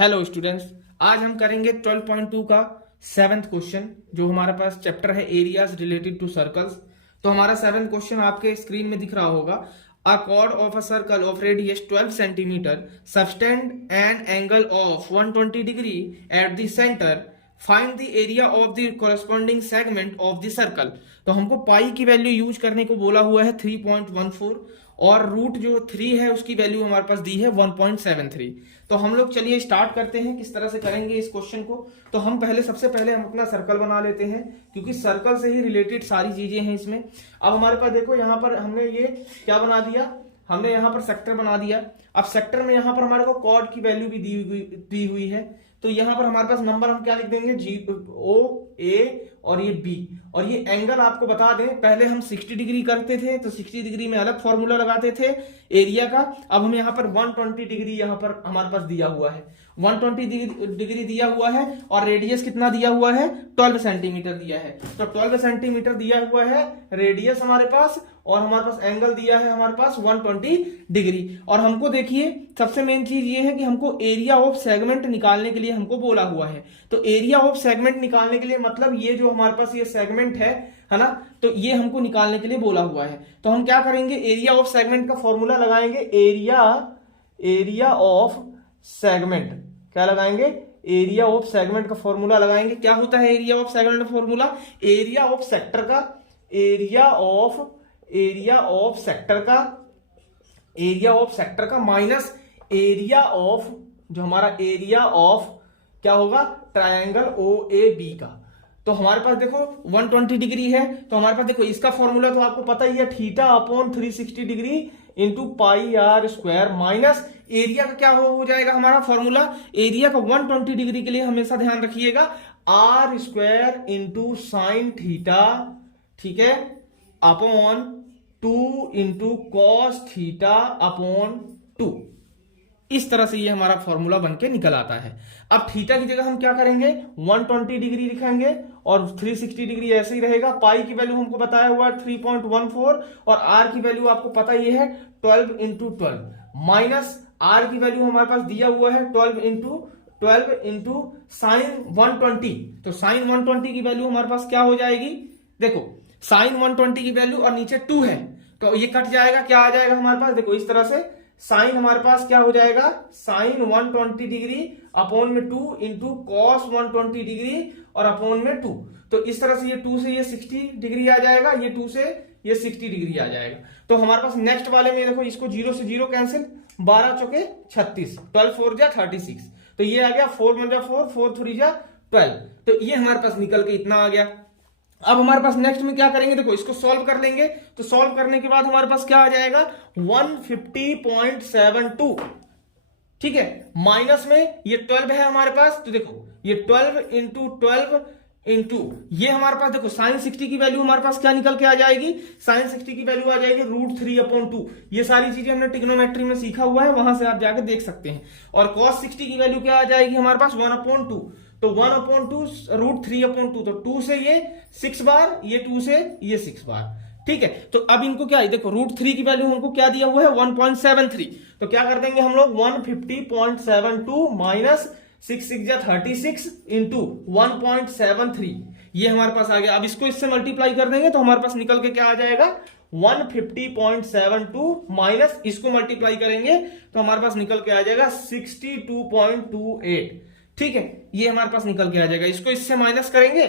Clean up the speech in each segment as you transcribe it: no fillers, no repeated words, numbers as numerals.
Hello students, आज हम करेंगे 12.2 का 7th क्वेश्चन जो हमारे पास चैप्टर है एरियाज रिलेटेड टू सर्कल्स। तो हमारा 7th क्वेश्चन आपके स्क्रीन में दिख रहा होगा। अ cord of a circle of radius 12 centimetre subtend an angle of 120 degree at the centre, find the area of the corresponding segment of the circle. तो हमको पाई की वैल्यू यूज करने को बोला हुआ है 3.14 और रूट जो 3 है उसकी वैल्यू हमारे पास दी है 1.73। तो हम लोग चलिए स्टार्ट करते हैं किस तरह से करेंगे इस क्वेश्चन को। तो हम सबसे पहले हम अपना सर्कल बना लेते हैं क्योंकि सर्कल से ही रिलेटेड सारी चीजें हैं इसमें। अब हमारे पास देखो यहाँ पर हमने ये क्या बना दिया, हमने यहाँ पर सेक्टर बना दिया। अब सेक्टर में यहाँ पर हमारे को कॉर्ड की वैल्यू भी दी हुई है। तो यहाँ पर हमारे पास नंबर हम क्या लिख देंगे, O A और ये B। और ये एंगल आपको बता दें, पहले हम 60 डिग्री करते थे तो 60 डिग्री में अलग फॉर्मूला लगाते थे एरिया का। अब हम यहाँ पर 120 डिग्री यहाँ पर हमारे पास दिया हुआ है, 120 डिग्री दिया हुआ है और रेडियस कितना दिया हुआ है, 12 सेंटीमीटर दिया है। तो 12 सेंटीमीटर दिया हुआ है रेडियस हमारे पास, और हमारे पास एंगल दिया है हमारे पास 120 डिग्री। और हमको देखिए सबसे मेन चीज ये है कि हमको एरिया ऑफ सेगमेंट निकालने के लिए हमको बोला हुआ है। तो एरिया ऑफ सेगमेंट निकालने के लिए मतलब ये जो हमारे पास ये सेगमेंट है ना, तो ये हमको निकालने के लिए बोला हुआ है। तो हम क्या करेंगे, एरिया ऑफ सेगमेंट का फॉर्मूला लगाएंगे। एरिया ऑफ सेगमेंट क्या लगाएंगे, एरिया ऑफ सेगमेंट का फॉर्मूला लगाएंगे। क्या होता है एरिया ऑफ सेगमेंट का फॉर्मूला, एरिया ऑफ सेक्टर का, एरिया ऑफ सेक्टर का माइनस एरिया ऑफ जो हमारा एरिया ऑफ क्या होगा, ट्रायंगल OAB का। तो हमारे पास देखो 120 डिग्री है, तो हमारे पास देखो इसका फॉर्मूला तो आपको पता ही है, theta upon 360 degree into pi r square minus area का क्या हो जाएगा हमारा फॉर्मूला, एरिया का 120 डिग्री के लिए हमेशा ध्यान रखिएगा r square into sine theta, ठीक है, upon 2 into cos theta upon 2। इस तरह से ये हमारा फॉर्मूला बनके निकल आता है। अब थीटा की जगह हम क्या करेंगे, 120 डिग्री लिखेंगे और 360 डिग्री ऐसे ही रहेगा। पाई की वैल्यू हमको बताया हुआ है 3.14 और आर की वैल्यू आपको पता ही है 12 इंटू 12 माइनस आर की वैल्यू हमारे पास दिया हुआ है 12 इंटू साइन 120। तो साइन 120 की वैल्यू हमारे पास क्या हो जाएगी, देखो साइन 120 की वैल्यू और नीचे 2 है तो ये कट जाएगा, क्या आ जाएगा हमारे पास, देखो इस तरह से साइन हमारे पास क्या हो जाएगा, साइन 120 डिग्री अपॉन में 2 इंटू कॉस 120 डिग्री और अपॉन में 2। तो इस तरह से ये 2 से ये 60 डिग्री आ जाएगा, ये 2 से ये 60 डिग्री आ जाएगा। तो हमारे पास नेक्स्ट वाले में देखो इसको 0 से 0 कैंसिल, 12 चौके 36, 12 4 जा 36। तो ये आ गया 4 1 जा 4, 4 3 जा 12। तो ये हमारे पास निकल के इतना आ गया। अब हमारे पास नेक्स्ट में क्या करेंगे, देखो इसको सॉल्व कर लेंगे। तो सॉल्व करने के बाद हमारे पास क्या आ जाएगा 150.72, ठीक है, माइनस में ये 12 है हमारे पास। तो देखो ये 12 इंटू ये हमारे पास देखो साइन 60 की वैल्यू हमारे पास क्या निकल के आ जाएगी, साइन 60 की वैल्यू आ जाएगी √3/2। ये सारी चीजें हमने ट्रिग्नोमेट्री में सीखा हुआ है, वहां से आप जाकर देख सकते हैं। और cos 60 की वैल्यू क्या आ जाएगी हमारे पास 1/2। तो 1/2 √3/2, तो 2 से ये 6 बार, ये 2 से ये 6 बार, ठीक है। तो अब इनको क्या है, देखो √3 की वैल्यू हमको क्या दिया हुआ है 1.73। तो क्या कर देंगे हम लोग 150.72 माइनस 6 6 जा 36 इंटू 1.73, ये हमारे पास आ गया। अब इसको इससे मल्टीप्लाई कर देंगे तो हमारे पास निकल के क्या आ जाएगा 150.72 माइनस इसको मल्टीप्लाई करेंगे तो हमारे पास निकल के आ जाएगा 62.28, ठीक है, ये हमारे पास निकल के आ जाएगा। इसको इससे माइनस करेंगे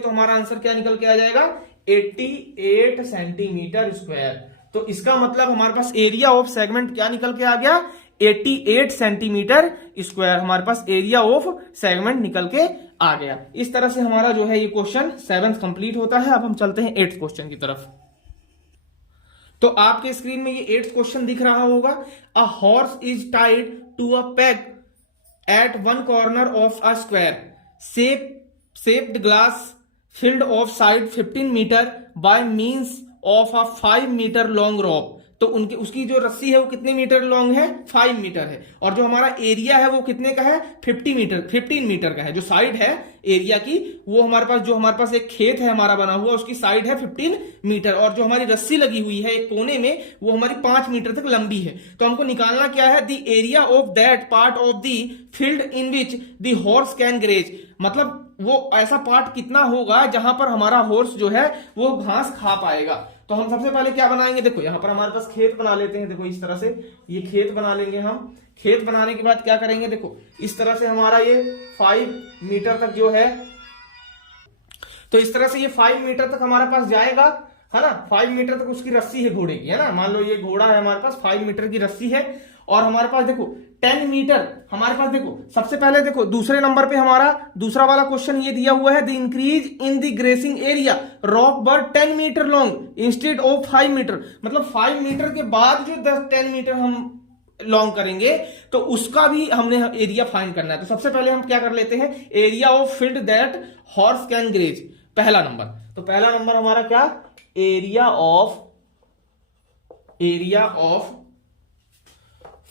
तो हमारा आंसर क्या निकल के आ जाएगा 88 सेंटीमीटर स्क्वायर। तो इसका मतलब हमारे पास एरिया ऑफ सेगमेंट क्या निकल के आ गया, 88 सेंटीमीटर स्क्वायर हमारे पास एरिया ऑफ सेगमेंट निकल के आ गया। इस तरह से हमारा जो है ये क्वेश्चन 7th कंप्लीट होता है। अब हम चलते हैं 8th क्वेश्चन की तरफ। तो आपके स्क्रीन में ये 8th क्वेश्चन दिख रहा होगा। A horse is tied to a peg at one corner of a square shaped glass filled of side 15 meter by means of a 5 meter long rope तो उनकी उसकी जो रस्सी है वो कितने मीटर लॉन्ग है, 5 मीटर है। और जो हमारा एरिया है वो कितने का है, 15 मीटर का है। जो साइड है एरिया की वो हमारे पास, जो हमारे पास एक खेत है हमारा बना हुआ, उसकी साइड है 15 मीटर, और जो हमारी रस्सी लगी हुई है एक कोने में वो हमारी 5 मीटर तक लंबी है। तो हमको निकालना क्या है, the area of that part of the field in which the horse can graze, मतलब वो ऐसा पार्ट कितना होगा जहां पर हमारा हॉर्स जो है वो घास खा पाएगा। तो हम सबसे पहले क्या बनाएंगे, देखो यहां पर हमारे पास खेत बना लेते हैं। देखो इस तरह से ये खेत बना लेंगे हम। खेत बनाने के बाद क्या करेंगे, देखो इस तरह से हमारा ये 5 मीटर तक जो है, तो इस तरह से ये 5 मीटर तक हमारे पास जाएगा, है ना। 5 मीटर तक उसकी रस्सी है घोड़े की, है ना। मान लो ये घोड़ा है हमारे पास, 5 मीटर की रस्सी है। और हमारे पास देखो 10 मीटर हमारे पास, देखो सबसे पहले देखो दूसरे नंबर पे हमारा दूसरा वाला क्वेश्चन ये दिया हुआ है, the increase in the grazing area rope बर्ड 10 metre long instead of 5 metre, मतलब 5 मीटर के बाद जो 10 मीटर हम लॉन्ग करेंगे तो उसका भी हमने एरिया फाइंड करना है। तो सबसे पहले हम क्या कर लेते हैं, area of field that horse can graze, पहला नंबर। तो पहला नंबर हमारा क्या, area of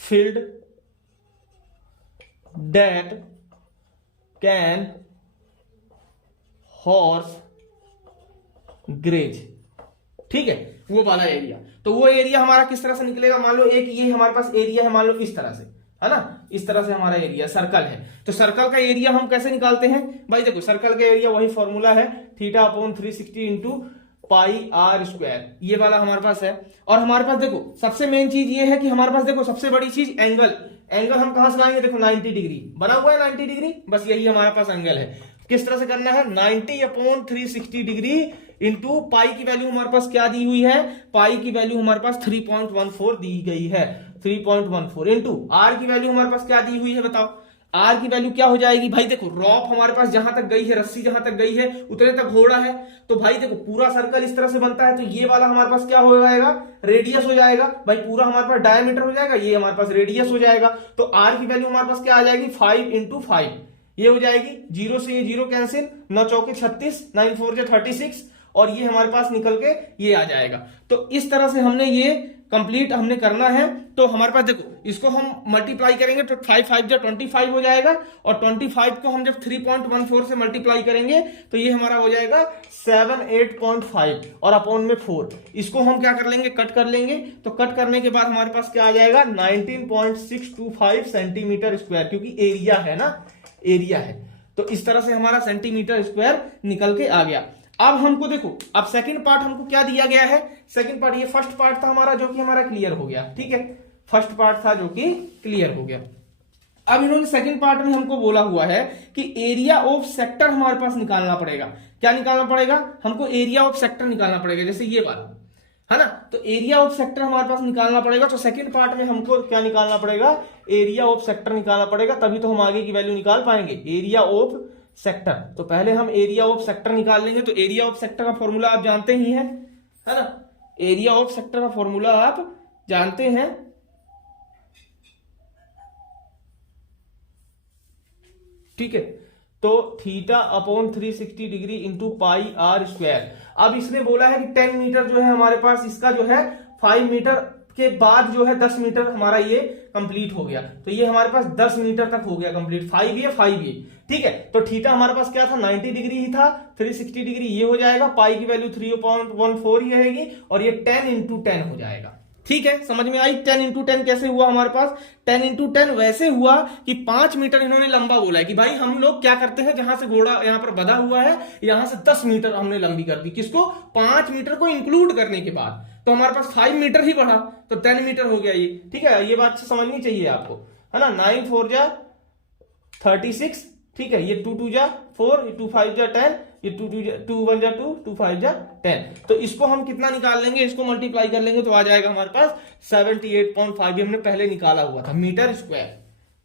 field that can horse graze, ठीक है, वो वाला एरिया। तो वो एरिया हमारा किस तरह से निकलेगा, मान लो एक ये हमारे पास एरिया है, मान लो इस तरह से, है ना, इस तरह से हमारा एरिया सर्कल है। तो सर्कल का एरिया हम कैसे निकालते हैं भाई, देखो सर्कल का एरिया वही फॉर्मूला है, θ/360 इंटू पाई आर स्क्वायर, ये वाला हमारे पास है। और हमारे पास देखो सबसे मेन चीज ये है कि हमारे पास देखो सबसे बड़ी चीज एंगल हम कहां से लाएंगे, देखो 90 डिग्री बना हुआ है, 90 डिग्री, बस यही हमारे पास एंगल है। किस तरह से करना है, 90/360 डिग्री इंटू पाई की वैल्यू हमारे पास क्या दी हुई है, पाई की वैल्यू हमारे पास 3.14 दी गई है, 3.14 इंटू आर की वैल्यू हमारे पास क्या दी हुई है, बताओ आर की वैल्यू क्या हो जाएगी भाई। देखो रॉप हमारे पास जहां तक गई है, रस्सी जहां तक गई है उतने तक घोड़ा है, तो भाई देखो पूरा सर्कल इस तरह से बनता है, तो ये वाला हमारे पास क्या हो जाएगा, रेडियस हो जाएगा भाई, पूरा हमारे पास डायमीटर हो जाएगा, ये हमारे पास रेडियस हो जाएगा। तो आर की वैल्यू हमारे पास क्या आ जाएगी, 5 इंटू 5, ये हो जाएगी, 0 से ये 0 कैंसिल, 9 चौके 36, 9 4 36, और ये हमारे पास निकल के ये आ जाएगा। तो इस तरह से हमने ये कंप्लीट हमने करना है। तो हमारे पास देखो इसको हम मल्टीप्लाई करेंगे तो 5 5 जो 25 हो जाएगा, और 25 को हम जब 3.14 से मल्टीप्लाई करेंगे तो ये हमारा हो जाएगा 78.5 और अपॉन में 4। इसको हम क्या कर लेंगे, कट कर लेंगे। तो कट करने के बाद हमारे पास क्या आ जाएगा, 19.625 सेंटीमीटर स्क्वायर, क्योंकि एरिया है ना, एरिया है। तो इस तरह से हमारा सेंटीमीटर स्क्वायर निकल के आ गया। अब हमको देखो, अब सेकंड पार्ट हमको क्या दिया गया है, सेकंड पार्ट, ये फर्स्ट पार्ट था हमारा जो कि हमारा क्लियर हो गया, ठीक है, फर्स्ट पार्ट था जो कि क्लियर हो गया। अब इन्होंने सेकंड पार्ट में हमको बोला हुआ है कि एरिया ऑफ सेक्टर हमारे पास निकालना पड़ेगा। क्या निकालना पड़ेगा, हमको एरिया ऑफ सेक्टर निकालना पड़ेगा, जैसे ये वाला है ना, तो एरिया ऑफ सेक्टर हमारे पास निकालना पड़ेगा। तो सेकंड पार्ट में हमको क्या निकालना पड़ेगा, एरिया ऑफ सेक्टर निकालना पड़ेगा, तभी तो हम आगे की वैल्यू निकाल पाएंगे, एरिया ऑफ सेक्टर। तो पहले हम एरिया ऑफ सेक्टर निकाल लेंगे। तो एरिया ऑफ सेक्टर का फॉर्मूला आप जानते ही हैं, है ना, एरिया ऑफ सेक्टर का फॉर्मूला आप जानते हैं, ठीक है। तो θ/360 degree into pi r square. अब इसने बोला है कि 10 मीटर जो है हमारे पास, इसका जो है 5 मीटर के बाद जो है 10 मीटर हमारा ये कंप्लीट हो गया। तो ये हमारे पास 10 मीटर तक हो गया कंप्लीट, 5 ये, ठीक है। तो थीटा हमारे पास क्या था, 90 डिग्री ही था, 360 डिग्री ये हो जाएगा, पाई की वैल्यू 3.14 ही रहेगी, और ये 10 इंटू 10 हो जाएगा, ठीक है। समझ में आई, 10 इंटू 10 कैसे हुआ हमारे पास, 10 इंटू 10 वैसे हुआ कि 5 मीटर इन्होंने लंबा बोला है कि भाई हम लोग क्या करते हैं, जहां से घोड़ा यहाँ पर बधा हुआ है यहां से 10 मीटर हमने लंबी कर दी, किसको, 5 मीटर को इंक्लूड करने के बाद। तो हमारे पास 5 मीटर ही बढ़ा, तो 10 मीटर हो गया ये, ठीक है। ये बात समझनी चाहिए आपको, है ना। 9 4 जा 36, ठीक है, ये 2 2 जा 4, ये 2 5 जा 10, ये 2 1 जा 2, 2 5 जा 10। तो इसको हम कितना निकाल लेंगे, इसको मल्टीप्लाई कर लेंगे तो आ जाएगा हमारे पास 78.5, हमने पहले निकाला हुआ था, मीटर स्क्वायर।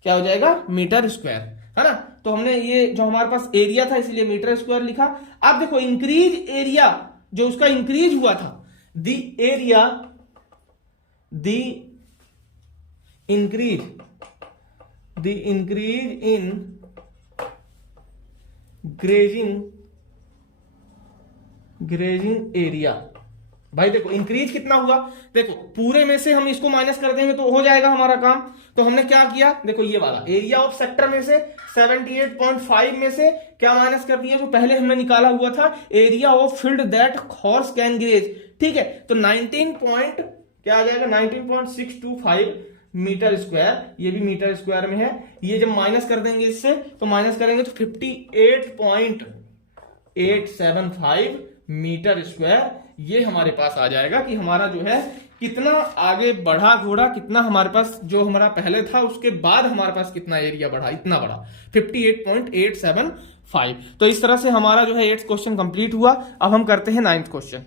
क्या हो जाएगा, मीटर स्क्वायर, है ना। तो हमने ये जो हमारे पास एरिया था इसलिए मीटर स्क्वायर लिखा। अब देखो इंक्रीज एरिया जो उसका इंक्रीज हुआ था, the area, the increase in grazing area, भाई देखो इंक्रीज कितना हुआ, देखो पूरे में से हम इसको माइनस कर देंगे तो हो जाएगा हमारा काम। तो हमने क्या किया, देखो ये वाला एरिया ऑफ सेक्टर में से 78.5 में से क्या माइनस कर दिया, जो पहले हमने निकाला हुआ था area of field that horse can graze, ठीक है। तो 19 पॉइंट क्या आ जाएगा 19.625 मीटर स्क्वायर, ये भी मीटर स्क्वायर में है। ये जब माइनस कर देंगे इससे, तो माइनस करेंगे तो 58.875 मीटर स्क्वायर, ये हमारे पास आ जाएगा कि हमारा जो है कितना आगे बढ़ा घोड़ा, कितना हमारे पास जो हमारा पहले था उसके बाद हमारे पास कितना एरिया बढ़ा, इतना बढ़ा 58.875। तो इस तरह से हमारा जो है 8th क्वेश्चन कंप्लीट हुआ। अब हम करते हैं 9th क्वेश्चन।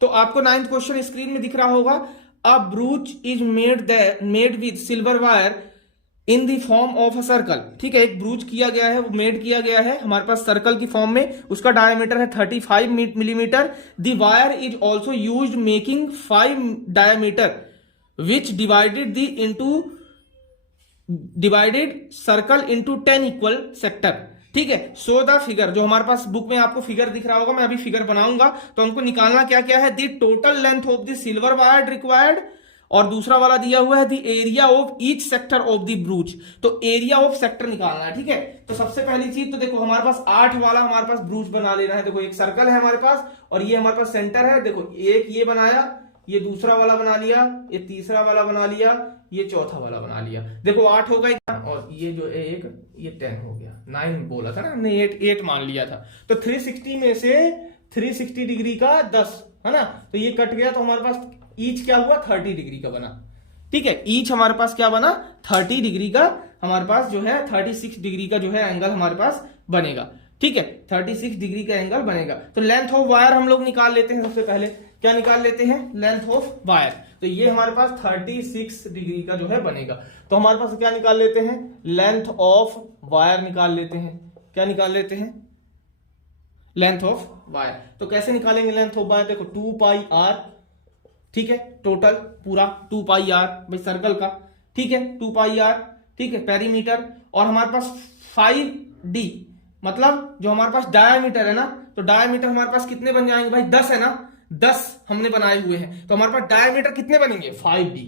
तो आपको 9th क्वेश्चन स्क्रीन में दिख रहा होगा, a brooch is made with silver wire in the form of a circle, ठीक है। एक ब्रूच किया गया है, वो मेड किया गया है हमारे पास सर्कल की फॉर्म में, उसका डायमीटर है 35 millimetre. The wire is also used making 5 diameter which divided circle into 10 equal sector, ठीक है। सो द फिगर, जो हमारे पास बुक में आपको फिगर दिख रहा होगा, मैं अभी फिगर बनाऊंगा। तो हमको निकालना क्या क्या है, the total length of the silver wire required, और दूसरा वाला दिया हुआ है the area of each sector of the ब्रूच। तो एरिया ऑफ सेक्टर निकालना है, ठीक है। तो सबसे पहली चीज तो देखो हमारे पास 8 वाला हमारे पास ब्रूच बना लेना है। देखो एक सर्कल है हमारे पास और ये हमारे पास सेंटर है। देखो एक ये बनाया, ये दूसरा वाला बना लिया, ये तीसरा वाला बना लिया, ये चौथा वाला बना लिया। देखो 8 हो गई, और ये जो एक ये 10 हो गया। 9 बोला था ना हमने, 8 मान लिया था। तो 360 में से 360 डिग्री का 10 है ना, तो ये कट गया, तो हमारे पास ईच क्या हुआ 30 डिग्री का बना, ठीक है। ईच हमारे पास क्या बना 30 डिग्री का, हमारे पास जो है 36 डिग्री का जो है एंगल हमारे पास बनेगा, ठीक है। 36 डिग्री का एंगल बनेगा। तो लेंथ ऑफ वायर हम लोग निकाल लेते हैं। सबसे पहले क्या निकाल लेते हैं, लेंथ ऑफ वायर। तो ये हमारे पास 36 डिग्री का जो है बनेगा। तो हमारे पास क्या निकाल लेते हैं, लेंथ ऑफ वायर निकाल लेते हैं। क्या निकाल लेते हैं, लेंथ ऑफ वायर। तो कैसे निकालेंगे लेंथ ऑफ वायर, देखो 2 पाई आर, ठीक है, टोटल पूरा 2 पाई आर भाई सर्कल का, ठीक है, 2 पाई आर, ठीक है, पेरीमीटर। और हमारे पास 5d, मतलब जो हमारे पास डायामीटर है ना, तो डायामीटर हमारे पास कितने बन जाएंगे भाई, 10 है ना, 10 हमने बनाए हुए हैं। तो हमारे पास डायामीटर कितने बनेंगे 5d,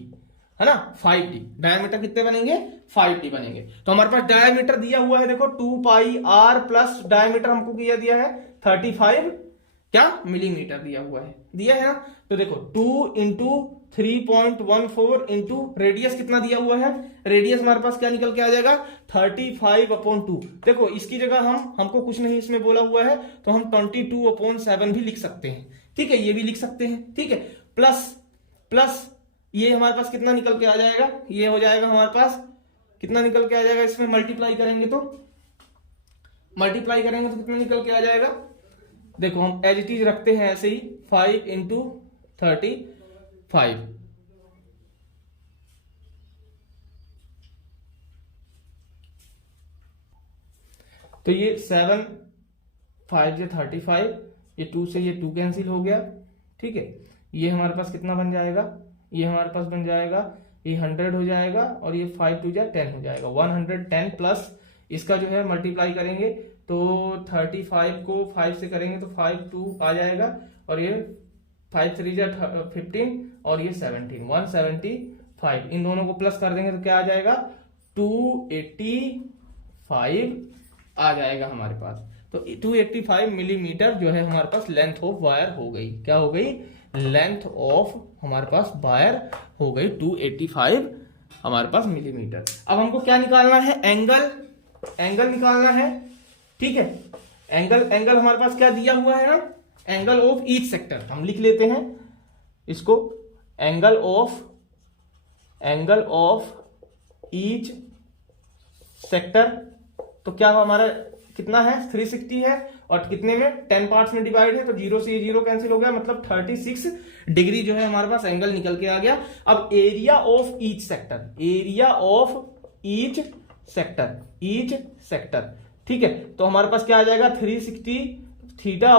है ना, 5d डायमीटर कितने बनेंगे 5d बनेंगे। तो हमारे पास डायमीटर दिया हुआ है, देखो 2 पाई आर प्लस डायमीटर हमको किया दिया है 35 क्या मिलीमीटर दिया हुआ है, दिया है ना। तो देखो 2 इंटू 3.14 इंटू रेडियस कितना दिया हुआ है, रेडियस हमारे पास क्या निकल के आ जाएगा 35/2। देखो इसकी जगह हमको कुछ नहीं इसमें बोला हुआ है, तो हम 22/7 भी लिख सकते हैं, ठीक है, ये भी लिख सकते हैं, ठीक है। प्लस ये हमारे पास कितना निकल के आ जाएगा, ये हो जाएगा हमारे पास कितना निकल के आ जाएगा, इसमें मल्टीप्लाई करेंगे तो कितना निकल के आ जाएगा। देखो हम एज इट इज रखते हैं ऐसे ही, 5 इंटू 35, तो ये 7 5 से 35, ये 2 से ये 2 कैंसिल हो गया, ठीक है। ये हमारे पास कितना बन जाएगा, ये हमारे पास बन जाएगा, ये 100 हो जाएगा, और ये 5 2 जा 10 हो जाएगा, 110 प्लस इसका जो है मल्टीप्लाई करेंगे तो 35 को 5 से करेंगे तो 5 2 आ जाएगा, और ये 5 3 जा 15, और ये 17 175। इन दोनों को प्लस कर देंगे तो क्या आ जाएगा 285 आ जाएगा हमारे पास। तो 285 मिलीमीटर जो है हमारे पास लेंथ ऑफ वायर हो गई, क्या हो गई, लेंथ ऑफ हमारे पास वायर हो गई 285 हमारे पास मिलीमीटर। अब हमको क्या निकालना है, एंगल निकालना है, ठीक है। एंगल हमारे पास क्या दिया हुआ है ना, एंगल ऑफ ईच सेक्टर, हम लिख लेते हैं इसको, एंगल ऑफ ईच सेक्टर। तो क्या हमारा कितना है 360 है, और कितने में 10 पार्ट्स में डिवाइड है, तो 0 से ये 0 कैंसिल हो गया, मतलब 36 डिग्री जो है हमारे पास एंगल निकल के आ गया। अब एरिया ऑफ ईच सेक्टर, ठीक है। तो हमारे पास क्या आ जाएगा 360 theta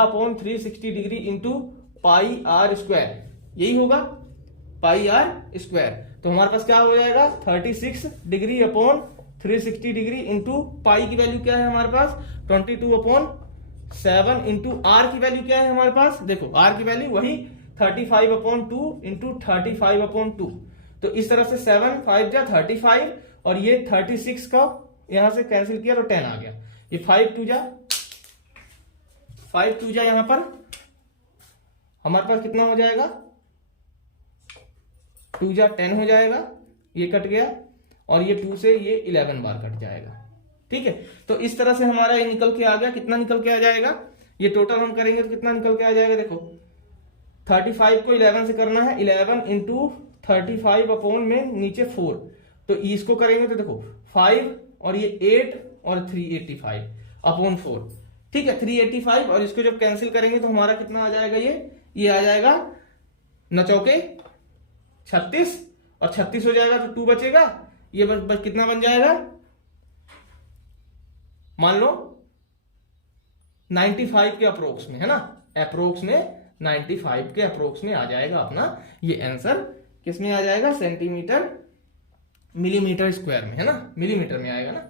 upon 360 degree into pi r square, यही होगा पाई आर स्क्वायर। तो हमारे पास क्या हो जाएगा 36 डिग्री अपॉन 360 डिग्री इंटू पाई की वैल्यू क्या है हमारे पास 22/7, 7 इंटू आर की वैल्यू क्या है हमारे पास, देखो आर की वैल्यू वही 35/2 इंटू 35/2। तो इस तरह से 7 5 जा 35 और ये 36 का यहां से कैंसिल किया तो 10 आ गया। ये 5 2 जा यहां पर हमारे पास कितना हो जाएगा, 2 जा 10 हो जाएगा, ये कट गया और ये 2 से ये 11 बार कट जाएगा। ठीक है, तो इस तरह से हमारा ये निकल के आ गया। कितना निकल के आ जाएगा, ये टोटल हम करेंगे तो कितना निकल के आ जाएगा, देखो 35 को 11 से करना है, 11 इंटू 35 अपॉन में नीचे 4, तो इसको करेंगे तो देखो 5 और ये 8 और 385 अपॉन 4। ठीक है, 385 और इसको जब कैंसिल करेंगे तो हमारा कितना आ जाएगा, ये आ जाएगा 9 चौके 36 और 36 हो जाएगा तो 2 बचेगा, ये बस कितना बन जाएगा, मान लो 95 के अप्रोक्स में, है ना, अप्रोक्स में 95 के अप्रोक्स में आ जाएगा अपना ये आंसर। किसमें आ जाएगा, सेंटीमीटर मिलीमीटर स्क्वायर में, है ना, मिलीमीटर में आएगा ना,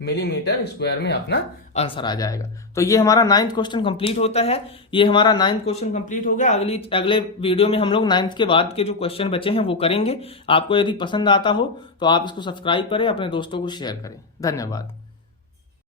मिलीमीटर स्क्वायर में अपना आंसर आ जाएगा। तो ये हमारा 9th क्वेश्चन कंप्लीट होता है। ये हमारा 9th क्वेश्चन कंप्लीट हो गया। अगले वीडियो में हम लोग 9th के बाद के जो क्वेश्चन बचे हैं वो करेंगे। आपको यदि पसंद आता हो तो आप इसको सब्सक्राइब करें, अपने दोस्तों को शेयर करें। धन्यवाद।